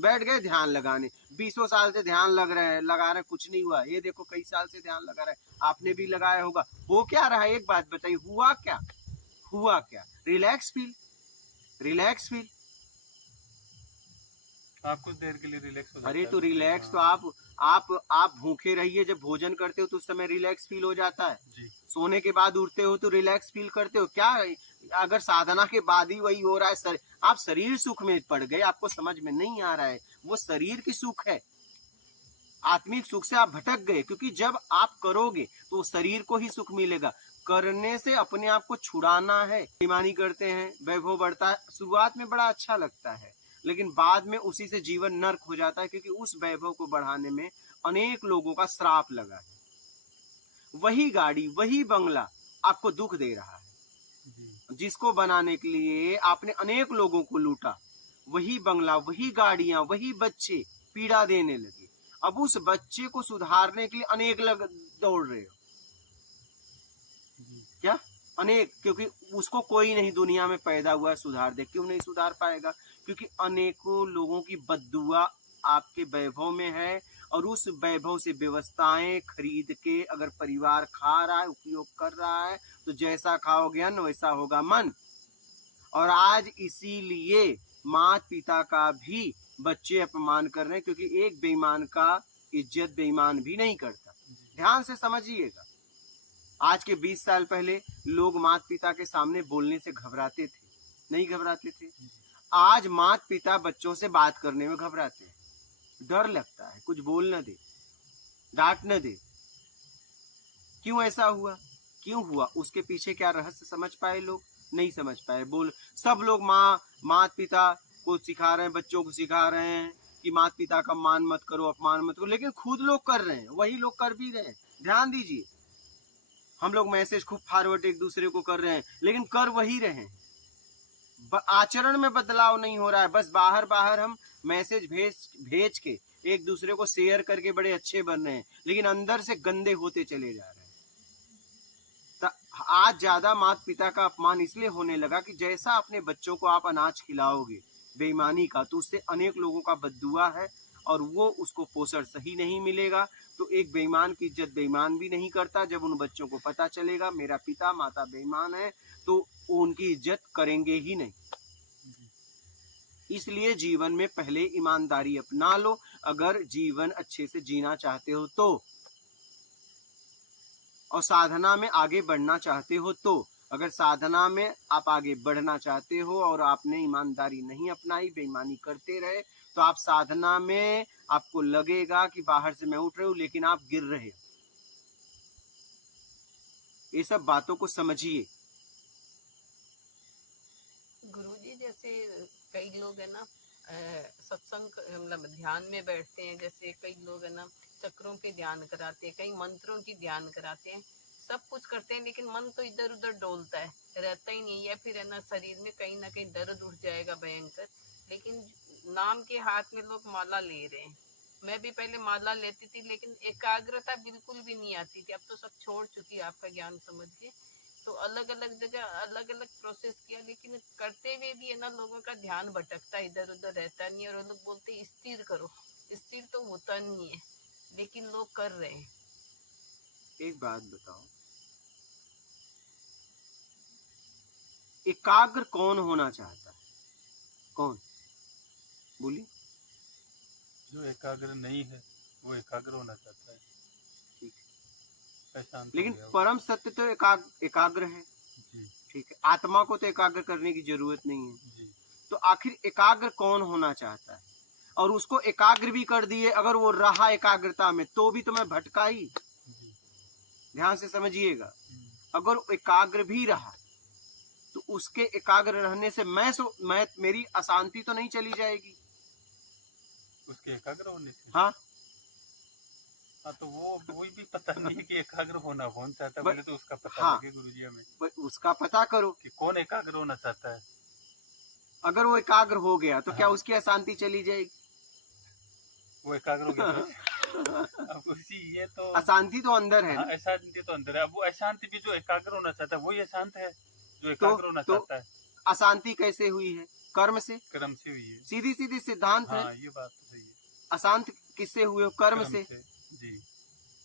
बैठ गए ध्यान लगाने, 20 साल से ध्यान लगा रहे हैं, कुछ नहीं हुआ। ये देखो कई साल से ध्यान लगा रहे हैं, आपने भी लगाया होगा, हो क्या रहा है? एक बात बताइए, हुआ क्या? हुआ क्या? Relax feel, relax feel. आप कुछ देर के लिए रिलैक्स हो जाता है। अरे तो रिलैक्स तो आप भूखे रहिए, जब भोजन करते हो तो उस समय रिलैक्स फील हो जाता है जी। सोने के बाद उठते हो तो रिलैक्स फील करते हो क्या? अगर साधना के बाद ही वही हो रहा है, आप शरीर सुख में पड़ गए, आपको समझ में नहीं आ रहा है, वो शरीर की सुख है, आत्मिक सुख से आप भटक गए। क्योंकि जब आप करोगे तो शरीर को ही सुख मिलेगा, करने से अपने आप को छुड़ाना है। बेईमानी करते हैं, वैभव बढ़ता है, शुरुआत में बड़ा अच्छा लगता है, लेकिन बाद में उसी से जीवन नर्क हो जाता है, क्योंकि उस वैभव को बढ़ाने में अनेक लोगों का श्राप लगा है। वही गाड़ी, वही बंगला आपको दुख दे रहा है, जिसको बनाने के लिए आपने अनेक लोगों को लूटा, वही बंगला, वही गाड़ियां, वही बच्चे पीड़ा देने लगे। अब उस बच्चे को सुधारने के लिए अनेक लोग दौड़ रहे हो क्या? अनेक, क्योंकि उसको कोई नहीं दुनिया में पैदा हुआ है सुधार दे। क्यों नहीं सुधार पाएगा? क्योंकि अनेकों लोगों की बद्दुआ आपके वैभव में है, और उस वैभव से व्यवस्थाएं खरीद के अगर परिवार खा रहा है, उपयोग कर रहा है, तो जैसा खाओगे अन्न वैसा होगा मन। और आज इसीलिए माता पिता का भी बच्चे अपमान कर रहे हैं, क्योंकि एक बेईमान का इज्जत बेईमान भी नहीं करता। ध्यान से समझिएगा, आज के 20 साल पहले लोग माता पिता के सामने बोलने से घबराते थे, नहीं घबराते थे। आज माता पिता बच्चों से बात करने में घबराते हैं, डर लगता है कुछ बोल न दे, डांट न दे। क्यों ऐसा हुआ? क्यों हुआ? उसके पीछे क्या रहस्य समझ पाए लोग? नहीं समझ पाए। सब लोग माता पिता को सिखा रहे हैं, बच्चों को सिखा रहे हैं कि माता पिता का मान मत करो, अपमान मत करो, लेकिन खुद लोग कर रहे हैं, वही लोग कर भी रहे हैं। ध्यान दीजिए, हम लोग मैसेज खूब फॉरवर्ड एक दूसरे को कर रहे हैं, लेकिन कर वही रहे हैं, आचरण में बदलाव नहीं हो रहा है। बस बाहर हम मैसेज भेज के एक दूसरे को शेयर करके बड़े अच्छे बन रहे हैं, लेकिन अंदर से गंदे होते चले जा रहे हैं। आज ज्यादा माता पिता का अपमान इसलिए होने लगा कि जैसा अपने बच्चों को आप अनाज खिलाओगे बेईमानी का, तो उससे अनेक लोगों का बद्दुआ है, और वो उसको पोषण सही नहीं मिलेगा। तो एक बेईमान की इज्जत बेईमान भी नहीं करता। जब उन बच्चों को पता चलेगा मेरा पिता माता बेईमान है, तो वो उनकी इज्जत करेंगे ही नहीं। इसलिए जीवन में पहले ईमानदारी अपना लो, अगर जीवन अच्छे से जीना चाहते हो तो, और साधना में आगे बढ़ना चाहते हो तो। अगर साधना में आप आगे बढ़ना चाहते हो और आपने ईमानदारी नहीं अपनाई, बेईमानी करते रहे, तो आप साधना में आपको लगेगा कि बाहर से मैं उठ रही हूं, लेकिन आप गिर रहे हो। ये सब बातों को समझिए। गुरुजी, जैसे कई लोग है ना सत्संग मतलब ध्यान में बैठते हैं, जैसे कई लोग है ना चक्रों के ध्यान कराते हैं, कई मंत्रों की ध्यान कराते हैं, सब कुछ करते हैं, लेकिन मन तो इधर उधर डोलता है, रहता ही नहीं है। फिर है ना शरीर में कहीं ना कहीं दर्द उठ जाएगा भयंकर। लेकिन नाम के हाथ में लोग माला ले रहे हैं, मैं भी पहले माला लेती थी, लेकिन एकाग्रता बिल्कुल भी नहीं आती थी। अब तो सब छोड़ चुकी है आपका ज्ञान समझ के। तो अलग अलग जगह अलग अलग प्रोसेस किया, लेकिन करते हुए भी है ना लोगों का ध्यान भटकता, इधर उधर रहता नहीं। और लोग बोलते स्थिर करो, स्थिर तो होता नहीं है, लेकिन लोग कर रहे हैं। एक बात बताओ, एकाग्र कौन होना चाहता है? कौन? बोलिए। जो एकाग्र नहीं है वो एकाग्र होना चाहता है। ठीक है, लेकिन परम सत्य तो एकाग्र है। जी। ठीक है, आत्मा को तो एकाग्र करने की जरूरत नहीं है। जी। तो आखिर एकाग्र कौन होना चाहता है? और उसको एकाग्र भी कर दिए, अगर वो रहा एकाग्रता में, तो भी तो मैं भटका ही। ध्यान से समझिएगा, अगर एकाग्र भी रहा तो उसके एकाग्र रहने से मैं मेरी अशांति तो नहीं चली जाएगी उसके एकाग्र होने से। हाँ, तो वो कोई भी पता नहीं है कि एकाग्र होना कौन चाहता है, बोले तो उसका पता हाँ, लगे गुरुजी हमें। उसका पता करो कि कौन एकाग्र होना चाहता है। अगर वो एकाग्र हो गया तो क्या उसकी अशांति चली जाएगी? वो एकाग्र हो गया अब उसी ये तो अशांति तो अंदर है। अशांति तो अंदर है। अब वो अशांति भी जो एकाग्र होना चाहता है वही अशांत है जो एकाग्र होना चाहता है। अशांति कैसे हुई है? कर्म से, कर्म से हुई है। सीधी सीधी सिद्धांत है। हाँ, ये बात तो सही है। अशांत किससे हुए हो? कर्म से। जी।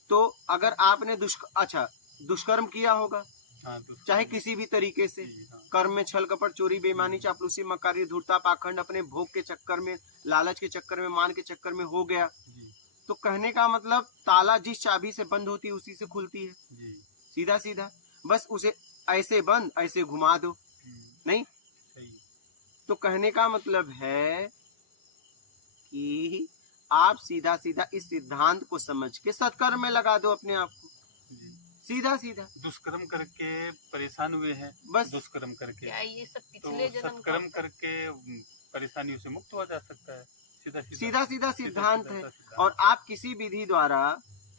तो अगर आपने दुष्कर्म किया होगा, हाँ, चाहे किसी भी तरीके से, जी, हाँ। कर्म में छल कपट चोरी बेईमानी चापलूसी मक्कारी धूर्तता पाखंड अपने भोग के चक्कर में, लालच के चक्कर में, मान के चक्कर में हो गया, जी, तो कहने का मतलब ताला जिस चाबी से बंद होती है उसी से खुलती है। जी। सीधा सीधा बस उसे ऐसे बंद ऐसे घुमा दो, नहीं? सही। तो कहने का मतलब है कि आप सीधा सीधा इस सिद्धांत को समझ के सत्कर्म में लगा दो अपने आप को, जी। सीधा सीधा। दुष्कर्म करके परेशान हुए हैं, बस दुष्कर्म करके, क्या ये सब तो पिछले जन्म का सत्कर्म करके परेशानियों से मुक्त हो जा सकता है। सीधा सीधा सीधा सिद्धांत है। सिद्धांत। और आप किसी विधि द्वारा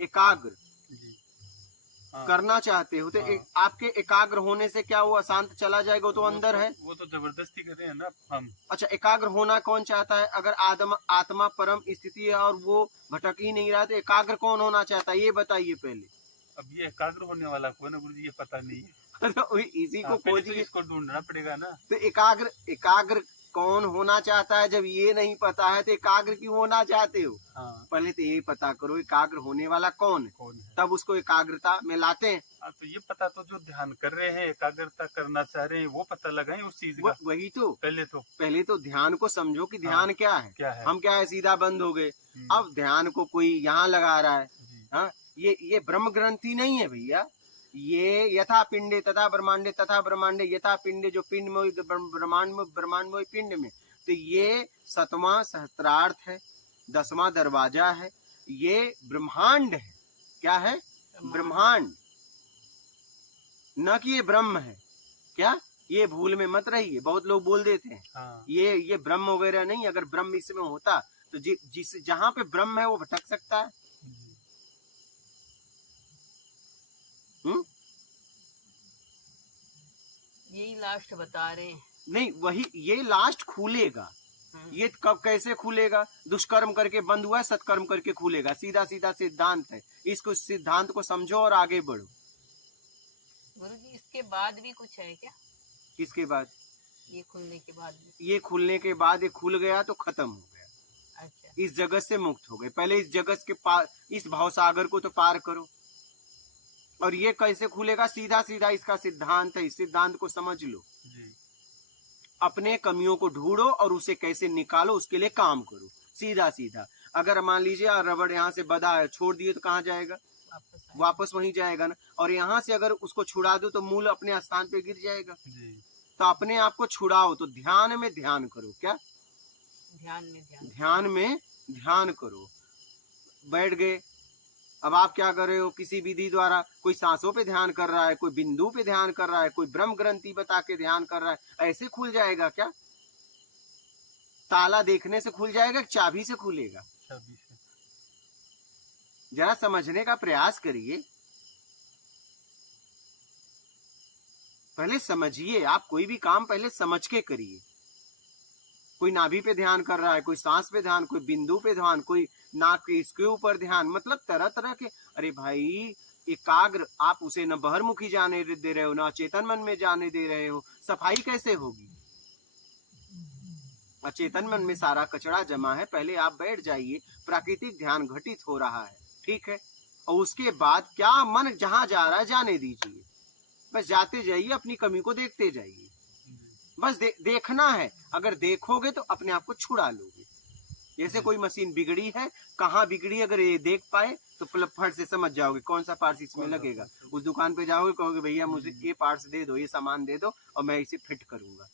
एकाग्र जी। हाँ, करना चाहते हो तो हाँ। आपके एकाग्र होने से क्या वो अशांत चला जाएगा? वो तो अंदर है। वो तो जबरदस्ती कर रहे हैं ना हम। अच्छा, एकाग्र होना कौन चाहता है? अगर आत्मा परम स्थिति है और वो भटक ही नहीं रहा तो एकाग्र कौन होना चाहता है? ये बताइए पहले। अब ये एकाग्र होने वाला कौन है गुरुजी, ये पता नहीं है। तो इसी को पहले तो खोजिए। इसको ढूंढना पड़ेगा ना। तो एकाग्र कौन होना चाहता है? जब ये नहीं पता है तो एकाग्र क्यों होना चाहते हो? हाँ, पहले तो ये पता करो एकाग्र होने वाला कौन है, कौन है। तब उसको एकाग्रता में लाते हैं। हाँ, तो ये पता तो जो ध्यान कर रहे हैं, एकाग्रता करना चाह रहे हैं, वो पता लगाएं उस चीज का। वही तो पहले तो ध्यान को समझो कि ध्यान क्या है। क्या है। हम क्या है, सीधा बंद हो गए। अब ध्यान को कोई यहाँ लगा रहा है। जी। हाँ, ये ब्रह्म ग्रंथि नहीं है भैया। ये यथा पिंडे तथा ब्रह्मांडे तथा ब्रह्मांडे यथा पिंडे, जो पिंड में ब्रह्मांड में, ब्रह्मांड में पिंड में। तो ये 7वां सहस्त्रार्थ है, 10वां दरवाजा है, ये ब्रह्मांड है। क्या है? ब्रह्मांड। न कि ये ब्रह्म है। क्या? ये भूल में मत रहिए, बहुत लोग बोल देते हैं। हाँ। ये ब्रह्म वगैरह नहीं। अगर ब्रह्म इसमें होता तो जिस जहाँ पे ब्रह्म है वो भटक सकता है। यही लास्ट बता रहे हैं। नहीं, वही ये लास्ट खुलेगा। ये कब कैसे खुलेगा? दुष्कर्म करके बंद हुआ है, सत्कर्म करके खुलेगा। सीधा सीधा सिद्धांत है। इसको सिद्धांत को समझो और आगे बढ़ो। गुरुजी, इसके बाद भी कुछ है क्या? किसके बाद? ये खुलने के बाद भी? ये खुलने के बाद ये खुल गया तो खत्म हो गया। अच्छा। इस जगत से मुक्त हो गए। पहले इस जगत के पार, इस भावसागर को तो पार करो। और ये कैसे खुलेगा? सीधा सीधा इसका सिद्धांत है। इस सिद्धांत को समझ लो। जी। अपने कमियों को ढूंढो और उसे कैसे निकालो, उसके लिए काम करो। सीधा सीधा। अगर मान लीजिए रबड़ यहाँ से बधा है, छोड़ दिए तो कहाँ जाएगा? वापस वहीं जाएगा ना। और यहाँ से अगर उसको छुड़ा दो तो मूल अपने स्थान पे गिर जाएगा। जी। तो अपने आप को छुड़ाओ। तो ध्यान में ध्यान करो। क्या? ध्यान में ध्यान करो। बैठ गए। अब आप क्या कर रहे हो? किसी विधि द्वारा कोई सांसों पे ध्यान कर रहा है, कोई बिंदु पे ध्यान कर रहा है, कोई ब्रह्म ग्रंथि बता के ध्यान कर रहा है। ऐसे खुल जाएगा क्या? ताला देखने से खुल जाएगा कि चाबी से खुलेगा? चाबी से। जरा समझने का प्रयास करिए। पहले समझिए। आप कोई भी काम पहले समझ के करिए। कोई नाभि पे ध्यान कर रहा है, कोई सांस पे ध्यान, कोई बिंदु पे ध्यान, कोई नाक के इसके ऊपर ध्यान। मतलब तरह तरह के। अरे भाई, एकाग्र आप उसे न बहिर्मुखी जाने दे रहे हो, न अचेतन मन में जाने दे रहे हो। सफाई कैसे होगी? अचेतन मन में सारा कचरा जमा है। पहले आप बैठ जाइए। प्राकृतिक ध्यान घटित हो रहा है, ठीक है। और उसके बाद क्या, मन जहां जा रहा है जाने दीजिए। बस जाते जाइए, अपनी कमी को देखते जाइए। बस देखना है। अगर देखोगे तो अपने आप को छुड़ा लोगे। जैसे कोई मशीन बिगड़ी है, कहाँ बिगड़ी, अगर ये देख पाए तो फट से समझ जाओगे कौन सा पार्ट इसमें लगेगा। उस दुकान पे जाओगे, कहोगे भैया मुझे ये पार्ट्स दे दो, ये सामान दे दो और मैं इसे फिट करूंगा।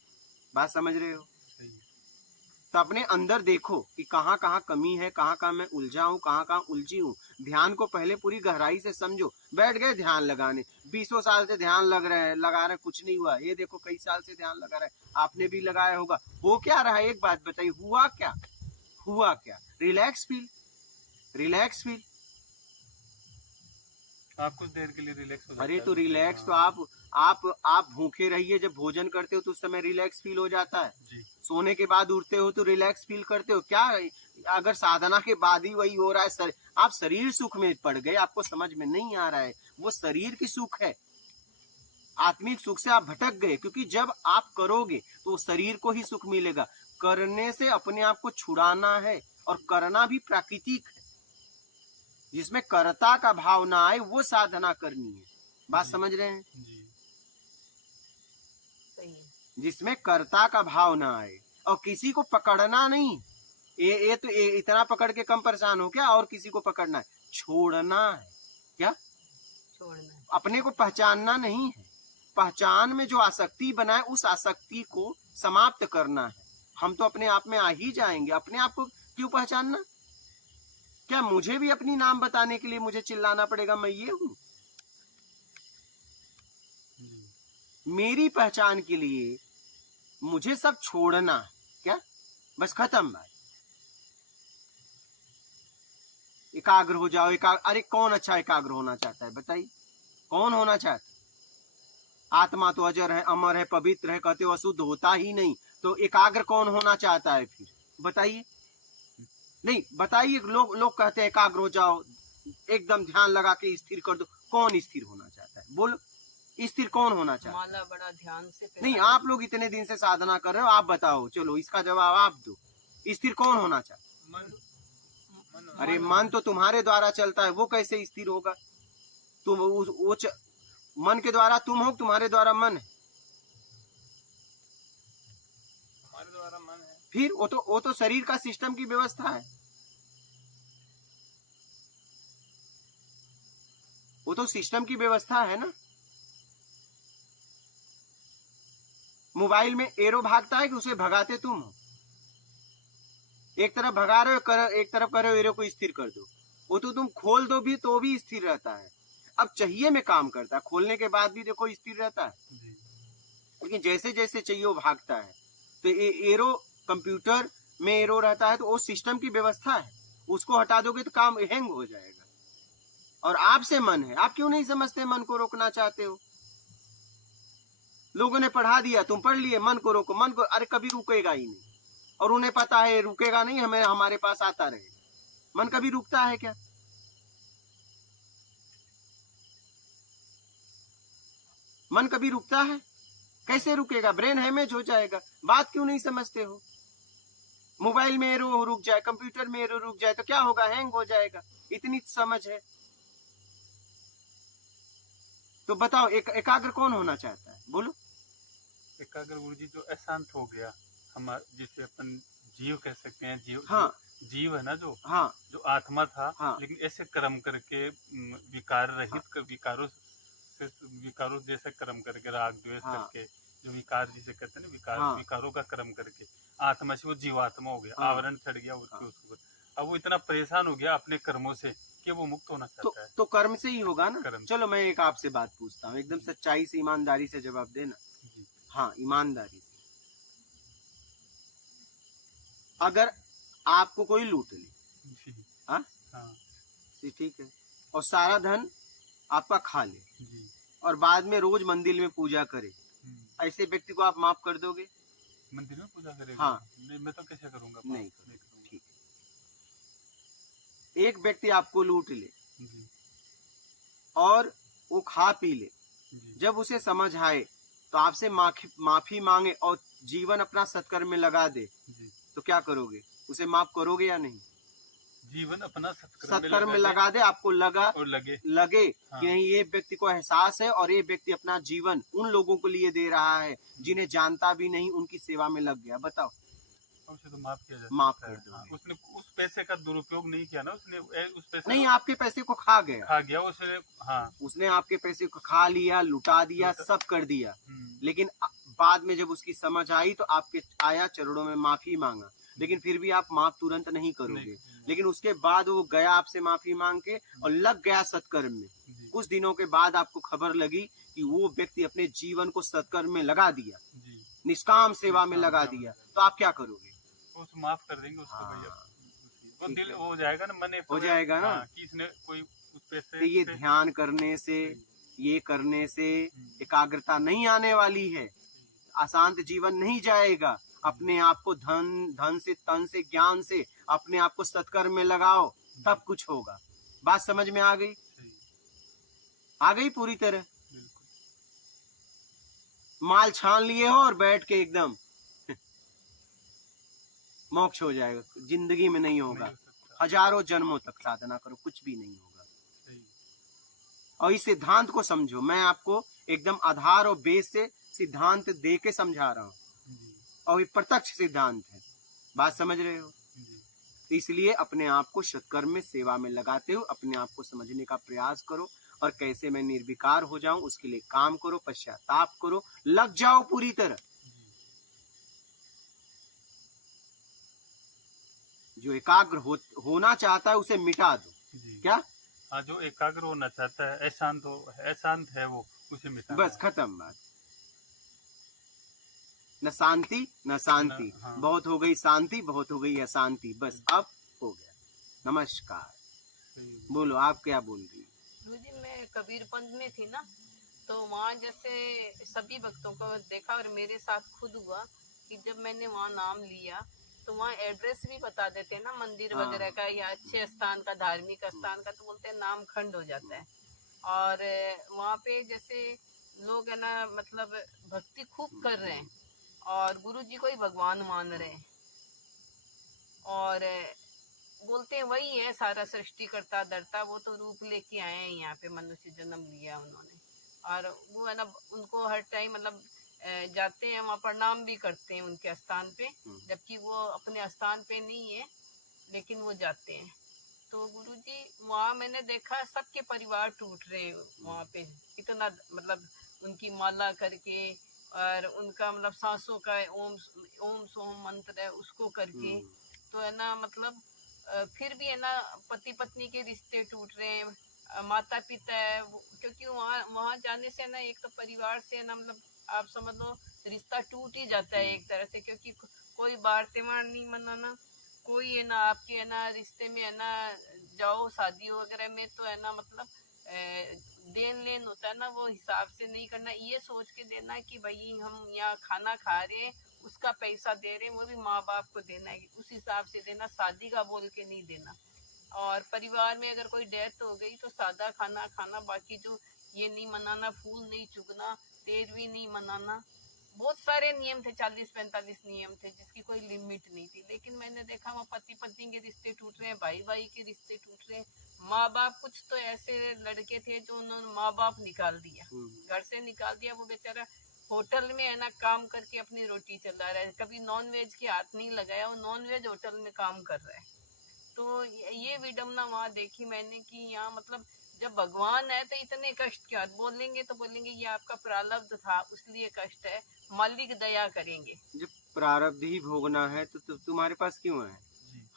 बात समझ रहे हो? तो अपने अंदर देखो कि कहाँ कहाँ कमी है, कहाँ कहाँ मैं उलझा हूँ, कहाँ कहाँ उलझी हूँ। ध्यान को पहले पूरी गहराई से समझो। बैठ गए ध्यान लगाने, 20 साल से ध्यान लगा रहे हैं, कुछ नहीं हुआ। ये देखो कई साल से ध्यान लगा रहे हैं, आपने भी लगाया होगा। हो क्या रहा है? एक बात बताइए, हुआ क्या? Relax feel. आप कुछ देर के लिए रिलैक्स हो जाता है। अरे तो रिलैक्स तो आप भूखे रहिए, जब भोजन करते हो तो उस समय रिलैक्स फील हो जाता है। जी। सोने के बाद उठते हो तो रिलैक्स फील करते हो। क्या अगर साधना के बाद ही वही हो रहा है? आप शरीर सुख में पड़ गए, आपको समझ में नहीं आ रहा है। वो शरीर की सुख है। आत्मिक सुख से आप भटक गए, क्योंकि जब आप करोगे तो शरीर को ही सुख मिलेगा। करने से अपने आप को छुड़ाना है, और करना भी प्राकृतिक है। जिसमें कर्ता का भाव ना आए वो साधना करनी है। बात समझ रहे हैं? जी सही है। जिसमें कर्ता का भाव ना आए, और किसी को पकड़ना नहीं। ये तो इतना पकड़ के कम परेशान हो क्या, और किसी को पकड़ना है? छोड़ना है। क्या? छोड़ना है। अपने को पहचानना नहीं है। पहचान में जो आसक्ति बनाए उस आसक्ति को समाप्त करना है। हम तो अपने आप में आ ही जाएंगे। अपने आप को क्यों पहचानना? क्या मुझे भी अपनी नाम बताने के लिए मुझे चिल्लाना पड़ेगा मैं ये हूं? मेरी पहचान के लिए मुझे सब छोड़ना है। क्या? बस खत्म भाई। एकाग्र हो जाओ। अरे कौन अच्छा एकाग्र होना चाहता है बताइए? कौन होना चाहता है? आत्मा तो अजर है, अमर है, पवित्र है, कहते हो अशुद्ध होता ही नहीं। तो एकाग्र कौन होना चाहता है फिर? बताइए। नहीं बताइए। लोग कहते हैं एकाग्र हो जाओ, एकदम ध्यान लगा के स्थिर कर दो। कौन स्थिर होना चाहता है? बोलो, स्थिर कौन होना चाहता है? माला बड़ा ध्यान से नहीं, आप लोग इतने दिन से साधना कर रहे हो, आप बताओ। चलो इसका जवाब आप दो। स्थिर कौन होना चाहता है? अरे मन तो तुम्हारे द्वारा चलता है, वो कैसे स्थिर होगा? तुम मन के द्वारा तुम हो, तुम्हारे द्वारा मन है। हमारे द्वारा मन है। फिर वो तो शरीर का सिस्टम की व्यवस्था है। वो तो सिस्टम की व्यवस्था है ना। मोबाइल में एरो भागता है कि उसे भगाते तुम हो? एक तरफ भगा रहे हो, एक तरफ कर रहे हो एरो को स्थिर कर दो। वो तो तुम खोल दो भी तो भी स्थिर रहता है। अब चाहिए में काम करता है, खोलने के बाद भी देखो स्थिर रहता है। लेकिन जैसे जैसे चाहिए वो भागता है। तो ये एरो, कंप्यूटर में एरो रहता है तो वो सिस्टम की व्यवस्था है। उसको हटा दोगे तो काम हैंग हो जाएगा। और आपसे मन है, आप क्यों नहीं समझते? मन को रोकना चाहते हो। लोगों ने पढ़ा दिया, तुम पढ़ लिए मन को रोको, मन को। अरे कभी रुकेगा ही नहीं, और उन्हें पता है रुकेगा नहीं, हमें हमारे पास आता रहेगा। मन कभी रुकता है क्या? मन कभी रुकता है? कैसे रुकेगा? ब्रेन हैमेज हो जाएगा। बात क्यों नहीं समझते हो? मोबाइल में एरो रुक जाए, कंप्यूटर में एरो रुक जाए तो क्या होगा? हैंग हो जाएगा। इतनी समझ है तो बताओ एकाग्र कौन होना चाहता है? बोलो। एकाग्र गुरु जी जो अशांत हो गया, हम जिसे अपन जीव कह सकते हैं। जीव, हाँ, जीव है ना, जो हाँ, जो आत्मा था, हाँ, लेकिन ऐसे कर्म करके विकार रहित, विकारों जैसे कर्म करके, राग द्वेष हाँ, करके, जो विकार जिसे कहते हैं ना, हाँ, विकारों का कर्म करके आत्मा से वो जीवात्मा हो गया। हाँ, आवरण चढ़ गया उसके हाँ। उसके ऊपर। अब वो इतना परेशान हो गया अपने कर्मों से कि वो मुक्त होना चाहता है। तो कर्म से ही होगा ना। कर्म। चलो मैं एक आपसे बात पूछता हूँ, एकदम सच्चाई से, ईमानदारी से जवाब देना। जी। हाँ, ईमानदारी से। अगर आपको कोई लूट ले, जी। हाँ, हाँ। ठीक है, और सारा धन आपका खा ले, जी। और बाद में रोज मंदिर में पूजा करे, ऐसे व्यक्ति को आप माफ कर दोगे? मंदिर में पूजा करेगा? हाँ। नहीं, मैं तो कैसे करूंगा? नहीं करूंगा। ठीक है। एक व्यक्ति आपको लूट ले जी। और वो खा पी ले, जी। जब उसे समझ आए तो आपसे माफी मांगे और जीवन अपना सत्कर्म में लगा दे, जी। तो क्या करोगे? उसे माफ करोगे या नहीं? जीवन अपना सत्कर्म में लगा दे। आपको लगा और लगे हाँ। कि नहीं, ये व्यक्ति को एहसास है और ये व्यक्ति अपना जीवन उन लोगों के लिए दे रहा है जिन्हें जानता भी नहीं, उनकी सेवा में लग गया। बताओ, उसे तो माफ किया जाता माफ है। कर दो। हाँ, उसने उस पैसे का दुरुपयोग नहीं किया ना, उसने उस पैसे नहीं, आपके पैसे को खा गया, खा गया उसने। हाँ, उसने आपके पैसे को खा लिया, लुटा दिया, सब कर दिया। लेकिन बाद में जब उसकी समझ आई तो आपके आया, चरणों में माफी मांगा, लेकिन फिर भी आप माफ तुरंत नहीं करोगे। लेकिन उसके बाद वो गया आपसे माफी मांग के और लग गया सत्कर्म में। कुछ दिनों के बाद आपको खबर लगी कि वो व्यक्ति अपने जीवन को सत्कर्म में लगा दिया, निष्काम सेवा में लगा दिया, तो आप क्या करोगे? उस माफ कर देंगे उसको भैया। वो दिल हो जाएगा ना, मन हो जाएगा ना। कि इसने कोई उस पैसे तो ये ध्यान करने से, ये करने से एकाग्रता नहीं आने वाली है, अशांत जीवन नहीं जाएगा। अपने आप को धन से, तन से, ज्ञान से अपने आप को सत्कर्म में लगाओ, तब कुछ होगा। बात समझ में आ गई? आ गई पूरी तरह? माल छान लिए हो और बैठ के एकदम मोक्ष हो जाएगा, जिंदगी में नहीं होगा। नहीं हो सकता। हजारों जन्मों तक साधना करो, कुछ भी नहीं होगा। सही। और इस सिद्धांत को समझो, मैं आपको एकदम आधार और बेस से सिद्धांत दे के समझा रहा हूँ, जी और ये प्रत्यक्ष सिद्धांत है। बात समझ रहे हो? जी तो इसलिए अपने आप को सत्कर्म में, सेवा में लगाते हो, अपने आप को समझने का प्रयास करो, और कैसे मैं निर्विकार हो जाऊं उसके लिए काम करो, पश्चाताप करो, लग जाओ पूरी तरह। जो एकाग्र होना चाहता है उसे मिटा दो। जी। क्या? हाँ, जो एकाग्र होना चाहता है, अशांत है वो, उसे मिटाना बस है। खत्म बात। न शांति न शांति, हाँ। बहुत हो गई शांति, बहुत हो गई अशांति, बस अब हो गया। नमस्कार। सही। बोलो, आप क्या बोल रही? गुरुजी मैं कबीर पंथ में थी ना, तो वहाँ जैसे सभी भक्तों को देखा और मेरे साथ खुद हुआ कि जब मैंने वहाँ नाम लिया तो वहाँ एड्रेस भी बता देते हैं ना, मंदिर हाँ। वगैरह का या अच्छे स्थान का, धार्मिक स्थान का, तो बोलते हैं नाम खंड हो जाता है। और वहाँ पे जैसे लोग है ना, मतलब भक्ति खूब कर रहे हैं और गुरु जी को ही भगवान मान रहे हैं, और बोलते हैं वही है सारा सृष्टि करता धरता, वो तो रूप लेके आए हैं यहाँ पे, मनुष्य जन्म लिया उन्होंने। और वो है ना, उनको हर टाइम मतलब जाते हैं वहाँ, प्रणाम भी करते हैं उनके स्थान पे, जबकि वो अपने स्थान पे नहीं है, लेकिन वो जाते हैं। तो गुरुजी वहाँ मैंने देखा सबके परिवार टूट रहे वहाँ पे, इतना मतलब उनकी माला करके, और उनका मतलब सांसों का ओम सोम मंत्र है उसको करके, तो है ना मतलब फिर भी है ना पति पत्नी के रिश्ते टूट रहे हैं, माता पिता है, क्योंकि वहाँ जाने से ना एक तो परिवार से ना मतलब आप समझ लो रिश्ता टूट ही जाता है एक तरह से, क्योंकि कोई बार त्योहार नहीं मनाना, कोई है ना आपके है ना रिश्ते में है ना जाओ शादी वगैरह में, तो है ना मतलब देन लेन होता है ना, वो हिसाब से नहीं करना, ये सोच के देना कि भाई हम यहाँ खाना खा रहे हैं उसका पैसा दे रहे हैं, वो भी माँ बाप को देना है, उस हिसाब से देना, शादी का बोल के नहीं देना। और परिवार में अगर कोई डेथ हो गई तो सादा खाना खाना, बाकी जो ये नहीं मनाना, फूल नहीं चुगना, तेरहवीं नहीं मनाना, बहुत सारे नियम थे, 40-45 नियम थे जिसकी कोई लिमिट नहीं थी। लेकिन मैंने देखा वहाँ पति पत्नी के रिश्ते टूट रहे हैं, भाई भाई के रिश्ते टूट रहे हैं, माँ बाप, कुछ तो ऐसे लड़के थे जो उन्होंने माँ बाप निकाल दिया, घर से निकाल दिया, वो बेचारा होटल में है ना काम करके अपनी रोटी चला रहा है, कभी नॉन वेज के हाथ नहीं लगाया, वो नॉन वेज होटल में काम कर रहा है। तो ये विडम्बना वहाँ देखी मैंने कि यहाँ मतलब जब भगवान है तो इतने कष्ट क्या बोलेंगे, तो बोलेंगे ये आपका प्रारब्ध था इसलिए कष्ट है, मालिक दया करेंगे। जब प्रारब्ध ही भोगना है तो तुम्हारे पास क्यों है?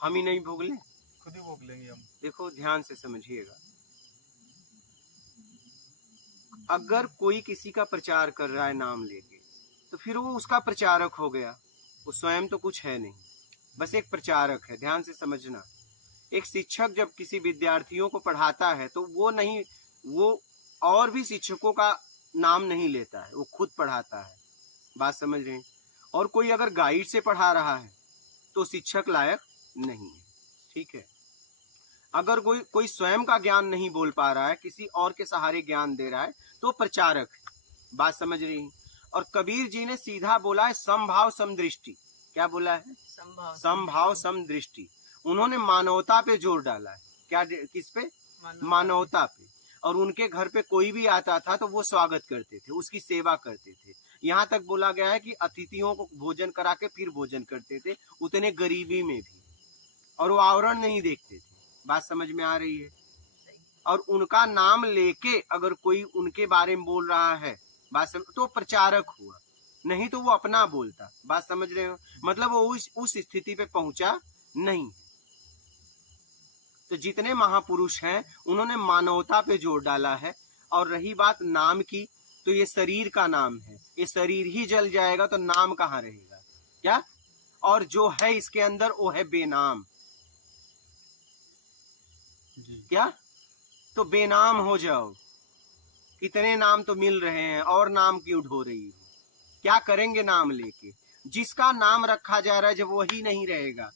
हम ही नहीं भोग लें? खुद ही भोग लेंगे हम। देखो ध्यान से समझिएगा, अगर कोई किसी का प्रचार कर रहा है नाम लेके, तो फिर वो उसका प्रचारक हो गया, वो स्वयं तो कुछ है नहीं, बस एक प्रचारक है। ध्यान से समझना, एक शिक्षक जब किसी विद्यार्थियों को पढ़ाता है तो वो और भी शिक्षकों का नाम नहीं लेता है, वो खुद पढ़ाता है। बात समझ रहे हैं? और कोई अगर गाइड से पढ़ा रहा है तो शिक्षक लायक नहीं है, ठीक है। अगर कोई स्वयं का ज्ञान नहीं बोल पा रहा है, किसी और के सहारे ज्ञान दे रहा है, तो प्रचारक है। बात समझ रही हैं? और कबीर जी ने सीधा बोला है समभाव समदृष्टि। क्या बोला है? समभाव समदृष्टि। उन्होंने मानवता पे जोर डाला है। क्या? किस पे? मानवता पे। और उनके घर पे कोई भी आता था तो वो स्वागत करते थे, उसकी सेवा करते थे। यहाँ तक बोला गया है कि अतिथियों को भोजन करा के फिर भोजन करते थे, उतने गरीबी में भी, और वो आवरण नहीं देखते थे। बात समझ में आ रही है? और उनका नाम लेके अगर कोई उनके बारे में बोल रहा है, तो प्रचारक हुआ, नहीं तो वो अपना बोलता। बात समझ रहे हो? मतलब वो उस स्थिति पे पहुंचा नहीं। तो जितने महापुरुष हैं उन्होंने मानवता पे जोर डाला है। और रही बात नाम की, तो ये शरीर का नाम है, ये शरीर ही जल जाएगा तो नाम कहाँ रहेगा? क्या? और जो है इसके अंदर वो है बेनाम। क्या? तो बेनाम हो जाओ। कितने नाम तो मिल रहे हैं, और नाम क्यों ढो रही हो? क्या करेंगे नाम लेके? जिसका नाम रखा जा रहा है जब वही नहीं रहेगा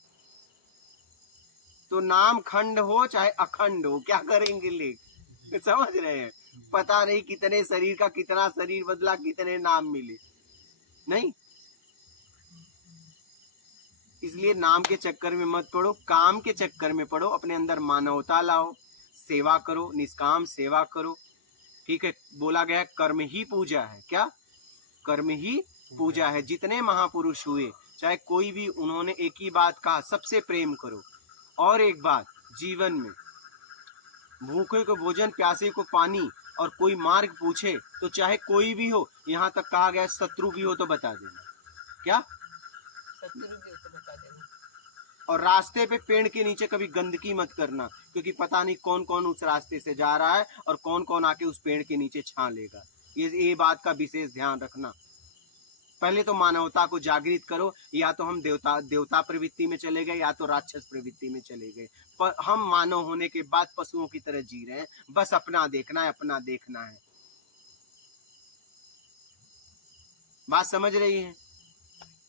तो नाम खंड हो चाहे अखंड हो, क्या करेंगे लेके? समझ रहे हैं? पता नहीं कितने शरीर का कितना शरीर बदला, कितने नाम मिले, नहीं। इसलिए नाम के चक्कर में मत पड़ो, काम के चक्कर में पड़ो। अपने अंदर मानवता लाओ, सेवा करो, निष्काम सेवा करो। ठीक है, बोला गया कर्म ही पूजा है। क्या? कर्म ही पूजा है। जितने महापुरुष हुए, चाहे कोई भी, उन्होंने एक ही बात कहा, सबसे प्रेम करो। और एक बात, जीवन में भूखे को भोजन, प्यासे को पानी, और कोई मार्ग पूछे तो चाहे कोई भी हो, यहाँ तक कहा गया शत्रु भी हो तो बता देना। क्या? शत्रु भी हो तो बता देना। और रास्ते पे पेड़ के नीचे कभी गंदगी मत करना, क्योंकि पता नहीं कौन कौन उस रास्ते से जा रहा है और कौन कौन आके उस पेड़ के नीचे छां लेगा। ये बात का विशेष ध्यान रखना। पहले तो मानवता को जागृत करो। या तो हम देवता प्रवृत्ति में चले गए, या तो राक्षस प्रवृत्ति में चले गए। पर हम मानव होने के बाद पशुओं की तरह जी रहे हैं। बस अपना देखना है, अपना देखना है। बात समझ रही है?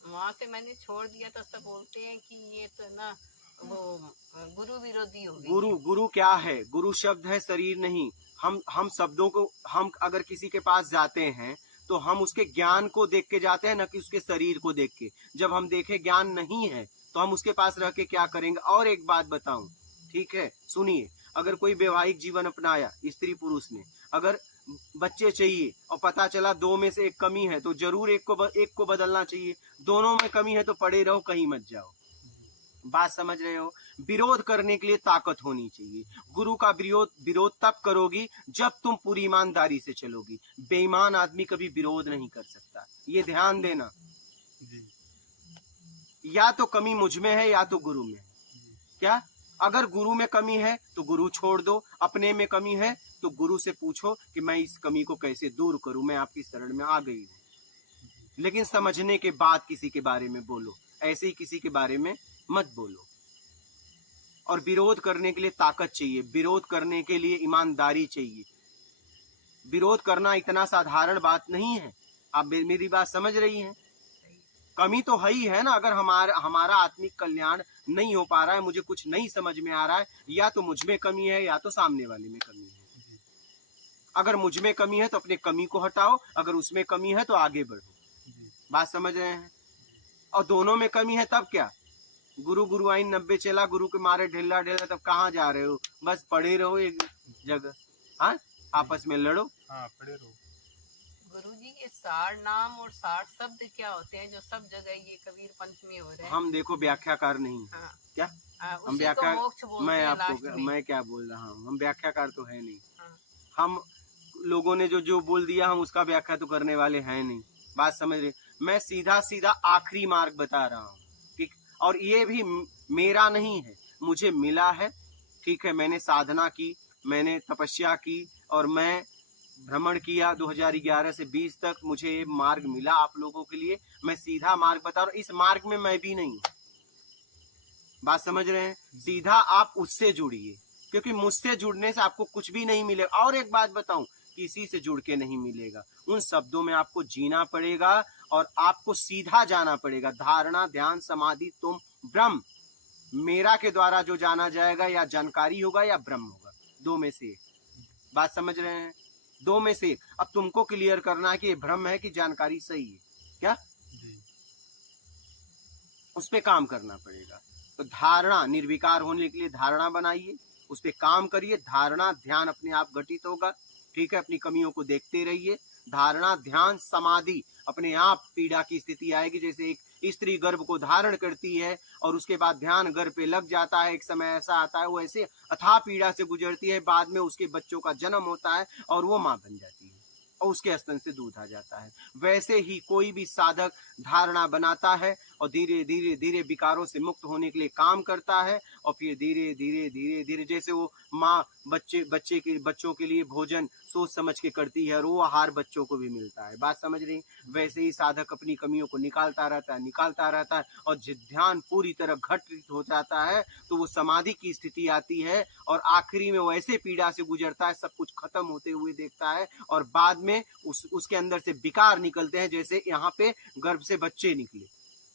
वहां से मैंने छोड़ दिया तो सब बोलते हैं कि ये तो ना वो गुरु विरोधी हो गई। गुरु क्या है? गुरु शब्द है, शरीर नहीं। हम शब्दों को, हम अगर किसी के पास जाते हैं तो हम उसके ज्ञान को देख के जाते हैं, न कि उसके शरीर को देख के। जब हम देखे ज्ञान नहीं है तो हम उसके पास रह के क्या करेंगे? और एक बात बताऊं, ठीक है, सुनिए। अगर कोई वैवाहिक जीवन अपनाया स्त्री पुरुष ने, अगर बच्चे चाहिए और पता चला दो में से एक कमी है, तो जरूर एक को बदलना चाहिए। दोनों में कमी है तो पड़े रहो, कहीं मत जाओ। बात समझ रहे हो? विरोध करने के लिए ताकत होनी चाहिए। गुरु का विरोध तब करोगी जब तुम पूरी ईमानदारी से चलोगी। बेईमान आदमी कभी विरोध नहीं कर सकता, ये ध्यान देना। या तो कमी मुझ में है या तो गुरु में है। क्या? अगर गुरु में कमी है तो गुरु छोड़ दो। अपने में कमी है तो गुरु से पूछो कि मैं इस कमी को कैसे दूर करूं, मैं आपकी शरण में आ गई हूं। लेकिन समझने के बाद किसी के बारे में बोलो, ऐसे ही किसी के बारे में मत बोलो। और विरोध करने के लिए ताकत चाहिए, विरोध करने के लिए ईमानदारी चाहिए। विरोध करना इतना साधारण बात नहीं है। आप मेरी बात समझ रही हैं? कमी तो है ही है ना। अगर हमारा आत्मिक कल्याण नहीं हो पा रहा है, मुझे कुछ नहीं समझ में आ रहा है, या तो मुझ में कमी है या तो सामने वाले में कमी है। अगर मुझ में कमी है तो अपने कमी को हटाओ, अगर उसमें कमी है तो आगे बढ़ो। बात समझ रहे हैं? और दोनों में कमी है तब क्या? गुरु आइन 90 चला, गुरु के मारे ढेला ढेला, तब कहाँ जा रहे हो? बस पड़े रहो एक जगह। हाँ, आपस में लड़ो। हाँ, पड़े रहो। गुरुजी, ये 60 नाम और 60 शब्द क्या होते हैं जो सब जगह ये कबीर पंथ में हो रहे हैं? हम देखो व्याख्याकार नहीं। हाँ। क्या? हम व्याख्या, मैं क्या बोल रहा हूँ, हम व्याख्याकार तो है नहीं। हाँ। हम लोगों ने जो बोल दिया, हम उसका व्याख्या तो करने वाले हैं नहीं। बात समझ रहे? मैं सीधा सीधा आखिरी मार्ग बता रहा हूँ, ठीक? और ये भी मेरा नहीं है, मुझे मिला है। ठीक है, मैंने साधना की, मैंने तपस्या की, और मैं भ्रमण किया 2011 से 20 तक। मुझे ये मार्ग मिला आप लोगों के लिए। मैं सीधा मार्ग बता रहा हूँ। इस मार्ग में मैं भी नहीं हूँ। बात समझ रहे हैं? सीधा आप उससे जुड़िए, क्योंकि मुझसे जुड़ने से आपको कुछ भी नहीं मिलेगा। और एक बात बताऊं, किसी से जुड़ के नहीं मिलेगा। उन शब्दों में आपको जीना पड़ेगा और आपको सीधा जाना पड़ेगा। धारणा, ध्यान, समाधि, तुम, ब्रह्म। मेरा के द्वारा जो जाना जाएगा, या जानकारी होगा या ब्रह्म होगा, दो में से एक। बात समझ रहे हैं? दो में से एक। अब तुमको क्लियर करना है कि ये भ्रम है कि जानकारी सही है। क्या? उस पे काम करना पड़ेगा। तो धारणा, निर्विकार होने के लिए धारणा बनाइए, उस पे काम करिए। धारणा, ध्यान अपने आप घटित होगा। ठीक है, अपनी कमियों को देखते रहिए। धारणा, ध्यान, समाधि, अपने आप पीड़ा की स्थिति आएगी। जैसे एक स्त्री गर्भ को धारण करती है और उसके बाद ध्यान गर्भ पे लग जाता है, एक समय ऐसा आता है वो ऐसे अथाह पीड़ा से गुजरती है, बाद में उसके बच्चों का जन्म होता है और वो माँ बन जाती है और उसके स्तन से दूध आ जाता है। वैसे ही कोई भी साधक धारणा बनाता है और धीरे धीरे धीरे विकारों से मुक्त होने के लिए काम करता है, और फिर धीरे धीरे धीरे धीरे, जैसे वो माँ बच्चों के लिए भोजन सोच समझ के करती है और वो आहार बच्चों को भी मिलता है। बात समझ रही? वैसे ही साधक अपनी कमियों को निकालता रहता है और ध्यान पूरी तरह घटित हो जाता है तो वो समाधि की स्थिति आती है और आखिरी में वो ऐसे पीड़ा से गुजरता है, सब कुछ खत्म होते हुए देखता है, और बाद में उसके अंदर से विकार निकलते हैं, जैसे यहाँ पे गर्भ से बच्चे निकले।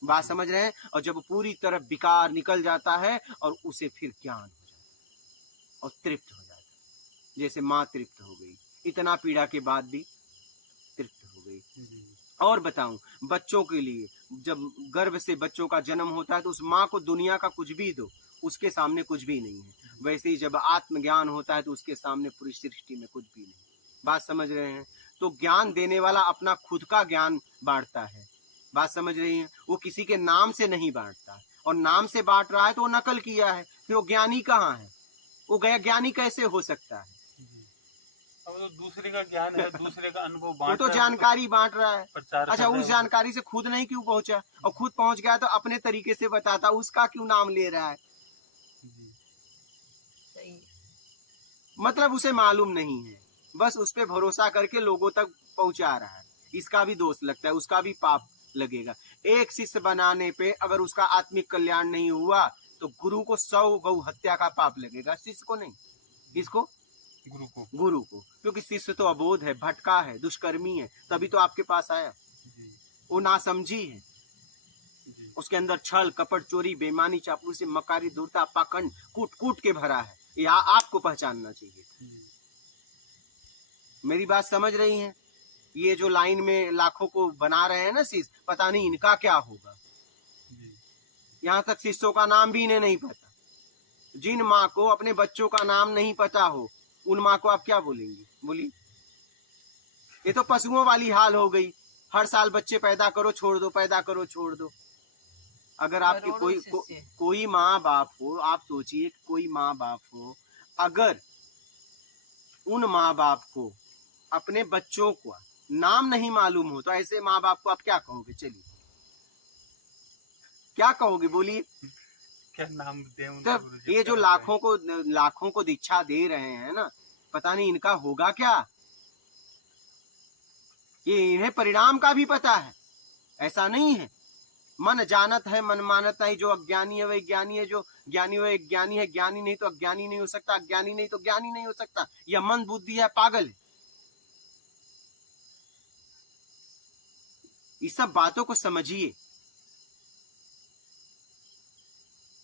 बात समझ रहे हैं? और जब पूरी तरह विकार निकल जाता है और उसे फिर ज्ञान हो जाता है और तृप्त हो जाता है, जैसे माँ तृप्त हो गई, इतना पीड़ा के बाद भी तृप्त हो गई। और बताऊं, बच्चों के लिए जब गर्भ से बच्चों का जन्म होता है तो उस माँ को दुनिया का कुछ भी दो, उसके सामने कुछ भी नहीं है। वैसे ही जब आत्मज्ञान होता है तो उसके सामने पूरी सृष्टि में कुछ भी नहीं। बात समझ रहे हैं? तो ज्ञान देने वाला अपना खुद का ज्ञान बांटता है। बात समझ रही हैं? वो किसी के नाम से नहीं बांटता, और नाम से बांट रहा है तो वो नकल किया है, फिर वो ज्ञानी कहाँ है? वो गया ज्ञानी कैसे हो सकता है? अब तो दूसरे का ज्ञान है, दूसरे का अनुभव वो बांट तो रहा है, वो जानकारी बांट रहा है। प्रचार कर अच्छा, रहा उस है। जानकारी से खुद नहीं क्यों पहुंचा? और खुद पहुंच गया तो अपने तरीके से बताता, उसका क्यों नाम ले रहा है? जी, सही। मतलब उसे मालूम नहीं है, बस उस पे भरोसा करके लोगों तक पहुंचा रहा है। इसका भी दोष लगता है, उसका भी पाप लगेगा। एक शिष्य बनाने पे अगर उसका आत्मिक कल्याण नहीं हुआ तो गुरु को 100 गौ हत्या का पाप लगेगा, शिष्य को नहीं। किसको? गुरु को। क्योंकि शिष्य तो अबोध है, भटका है, दुष्कर्मी है, तभी तो आपके पास आया। जी, वो नासमझी है, जी, उसके अंदर छल कपट चोरी बेईमानी चापलूसी मकारी दूरता पाखंड कूट कूट के भरा है। यह आपको पहचानना चाहिए। जी, मेरी बात समझ रही हैं? ये जो लाइन में लाखों को बना रहे हैं ना शिष्य, पता नहीं इनका क्या होगा। जी, यहाँ तक शिष्यों का नाम भी इन्हें नहीं पता। जिन माँ को अपने बच्चों का नाम नहीं पता हो, उन माँ को आप क्या बोलेंगी? बोलिए। ये तो पशुओं वाली हाल हो गई। हर साल बच्चे पैदा करो छोड़ दो, पैदा करो छोड़ दो। अगर आपके करोड़ों शिष्य। कोई माँ बाप हो, आप सोचिए कोई माँ बाप हो, अगर उन माँ बाप को अपने बच्चों को नाम नहीं मालूम हो तो ऐसे माँ बाप को आप क्या कहोगे? चलिए, क्या कहोगे? बोलिए। क्या नाम दें उनका? तब गुरुजी ये जो क्या बताएं? लाखों को दीक्षा दे रहे हैं ना, पता नहीं इनका होगा क्या? ये इन्हें परिणाम का भी पता है, ऐसा नहीं है। मन जानत है मन मानत नहीं, जो अज्ञानी है वह ज्ञानी है, जो ज्ञानी वह ज्ञानी है, ज्ञानी नहीं तो अज्ञानी नहीं हो सकता, अज्ञानी नहीं तो ज्ञानी नहीं हो सकता। यह मन बुद्धि है, पागल है। इस सब बातों को समझिए।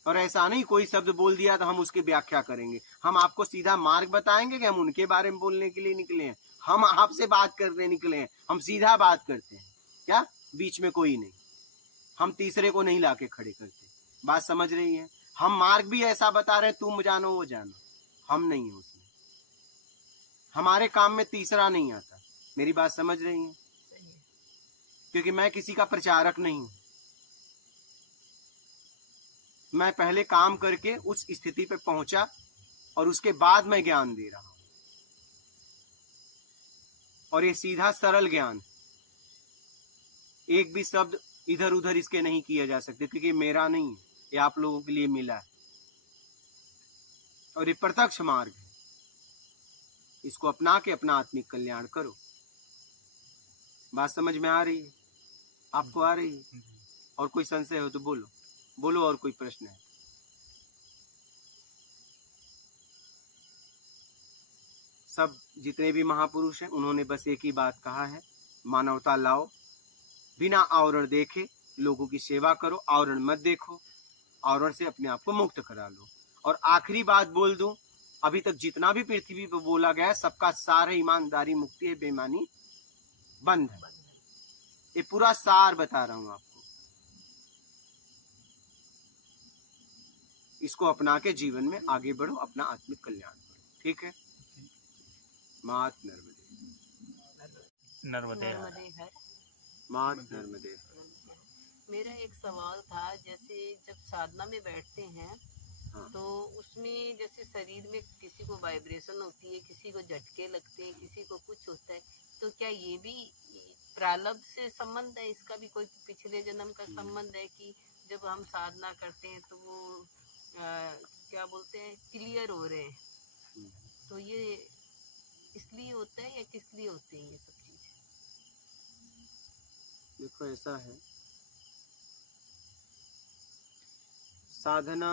और ऐसा नहीं कोई शब्द बोल दिया तो हम उसकी व्याख्या करेंगे। हम आपको सीधा मार्ग बताएंगे कि हम उनके बारे में बोलने के लिए निकले हैं? हम आपसे बात करने निकले हैं, हम सीधा बात करते हैं। क्या बीच में कोई नहीं, हम तीसरे को नहीं लाके खड़े करते। बात समझ रही है? हम मार्ग भी ऐसा बता रहे हैं, तुम जानो वो जानो, हम नहीं है उसमें। हमारे काम में तीसरा नहीं आता। मेरी बात समझ रही है? सही है। क्योंकि मैं किसी का प्रचारक नहीं हूं। मैं पहले काम करके उस स्थिति पे पहुंचा और उसके बाद मैं ज्ञान दे रहा हूं। और ये सीधा सरल ज्ञान, एक भी शब्द इधर उधर इसके नहीं किया जा सकते, क्योंकि मेरा नहीं है, ये आप लोगों के लिए मिला है। और ये प्रत्यक्ष मार्ग है, इसको अपना के अपना आत्मिक कल्याण करो। बात समझ में आ रही है? आपको आ रही है? जी, और कोई संशय हो तो बोलो, बोलो। और कोई प्रश्न है? सब जितने भी महापुरुष हैं उन्होंने बस एक ही बात कहा है, मानवता लाओ, बिना आवरण देखे लोगों की सेवा करो, आवरण मत देखो, आवरण से अपने आप को मुक्त करा लो। और आखिरी बात बोल दूं, अभी तक जितना भी पृथ्वी पर बोला गया सबका सार है ईमानदारी मुक्ति है बेईमानी बंद है। ये पूरा सार बता रहा हूं आपको। इसको अपना के जीवन में आगे बढ़ो, अपना आत्मिक कल्याण करो। ठीक है? मात नर्मदे, नर्मदे हर। नर्मदे हर। मात नर्मदे। मेरा एक सवाल था, जैसे जब साधना में बैठते हैं हाँ। तो उसमें जैसे शरीर में किसी को वाइब्रेशन होती है, किसी को झटके लगते हैं, किसी को कुछ होता है, तो क्या ये भी प्रारब्ध से संबंध है? इसका भी कोई पिछले जन्म का संबंध है कि जब हम साधना करते हैं तो वो क्या बोलते हैं, क्लियर हो रहे हैं, तो ये इसलिए होता है या किस लिए होते हैं ये सब चीजें? देखो ऐसा है, साधना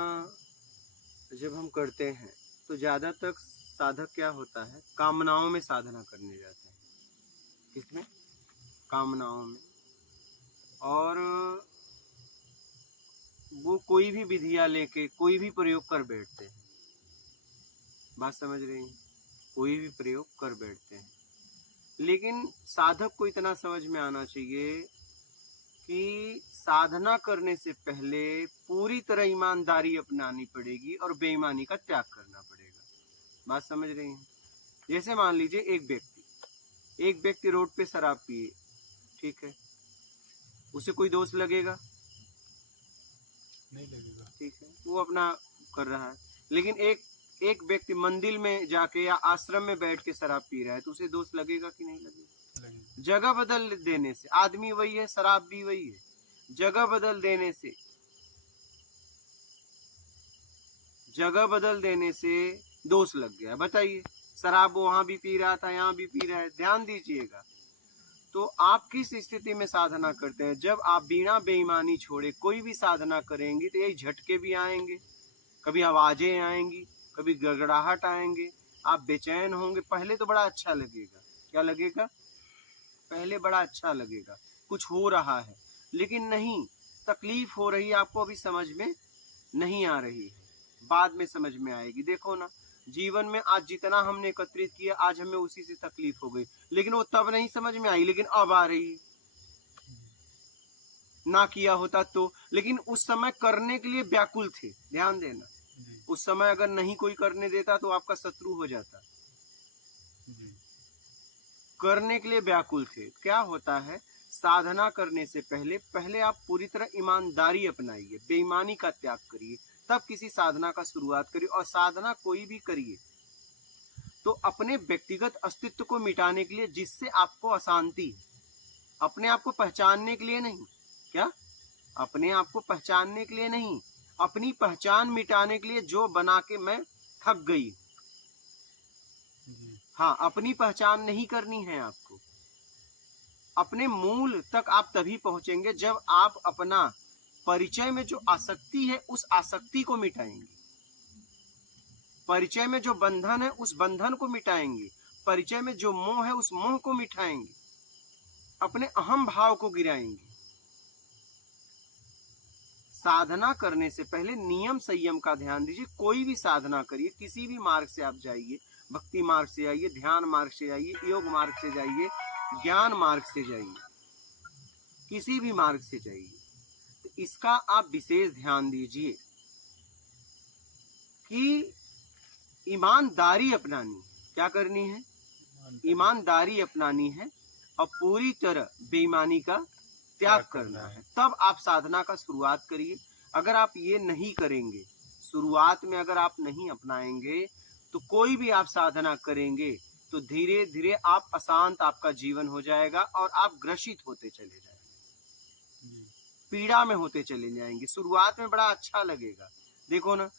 जब हम करते हैं तो ज्यादा तक साधक क्या होता है, कामनाओं में साधना करने जाते हैं। किसमें? कामनाओं में। और वो कोई भी विधियां लेके कोई भी प्रयोग कर बैठते हैं। बात समझ रही हैं? कोई भी प्रयोग कर बैठते हैं। लेकिन साधक को इतना समझ में आना चाहिए कि साधना करने से पहले पूरी तरह ईमानदारी अपनानी पड़ेगी और बेईमानी का त्याग करना पड़ेगा। बात समझ रही हैं? जैसे मान लीजिए एक व्यक्ति रोड पे शराब पिए, ठीक है, उसे कोई दोष लगेगा? नहीं लगेगा। ठीक है, वो अपना कर रहा है। लेकिन एक व्यक्ति मंदिर में जाके या आश्रम में बैठ के शराब पी रहा है, तो उसे दोष लगेगा कि नहीं लगेगा? लगेगा। जगह बदल देने से, आदमी वही है, शराब भी वही है, जगह बदल देने से दोष लग गया। बताइए, शराब वहां भी पी रहा था, यहाँ भी पी रहा है। ध्यान दीजिएगा। तो आप किस स्थिति में साधना करते हैं? जब आप बिना बेईमानी छोड़े कोई भी साधना करेंगे तो यही झटके भी आएंगे, कभी आवाजें आएंगी, कभी गड़गड़ाहट आएंगे, आप बेचैन होंगे। पहले तो बड़ा अच्छा लगेगा। क्या लगेगा? पहले बड़ा अच्छा लगेगा, कुछ हो रहा है, लेकिन नहीं, तकलीफ हो रही है, आपको अभी समझ में नहीं आ रही है, बाद में समझ में आएगी। देखो ना, जीवन में आज जितना हमने एकत्रित किया, आज हमें उसी से तकलीफ हो गई, लेकिन वो तब नहीं समझ में आई, लेकिन अब आ रही है। ना किया होता तो, लेकिन उस समय करने के लिए व्याकुल थे। ध्यान देना, उस समय अगर नहीं कोई करने देता तो आपका शत्रु हो जाता। करने के लिए व्याकुल थे। क्या होता है, साधना करने से पहले आप पूरी तरह ईमानदारी अपनाइए, बेईमानी का त्याग करिए, तब किसी साधना का शुरुआत करिए। और साधना कोई भी करिए तो अपने व्यक्तिगत अस्तित्व को मिटाने के लिए, जिससे आपको अशांति, अपने आप को पहचानने के लिए नहीं। क्या? अपने आप को पहचानने के लिए नहीं, अपनी पहचान मिटाने के लिए, जो बना के मैं थक गई। हाँ, अपनी पहचान नहीं करनी है आपको। अपने मूल तक आप तभी पहुंचेंगे जब आप अपना परिचय में जो आसक्ति है, उस आसक्ति को मिटाएंगे। परिचय में जो बंधन है, उस बंधन को मिटाएंगे। परिचय में जो मोह है, उस मोह को मिटाएंगे। अपने अहम भाव को गिराएंगे। साधना करने से पहले नियम संयम का ध्यान दीजिए। कोई भी साधना करिए, किसी भी मार्ग से आप जाइए, भक्ति मार्ग से जाइए, ध्यान मार्ग से जाइए, योग मार्ग से जाइए, ज्ञान मार्ग से जाइए, किसी भी मार्ग से जाइए, तो इसका आप विशेष ध्यान दीजिए कि ईमानदारी अपनानी। क्या करनी है? ईमानदारी अपनानी है और पूरी तरह बेईमानी का त्याग करना है। तब आप साधना का शुरुआत करिए। अगर आप ये नहीं करेंगे, शुरुआत में अगर आप नहीं अपनाएंगे, तो कोई भी आप साधना करेंगे तो धीरे धीरे आप अशांत, आपका जीवन हो जाएगा और आप ग्रसित होते चले जाएंगे, पीड़ा में होते चले जाएंगे। शुरुआत में बड़ा अच्छा लगेगा। देखो ना,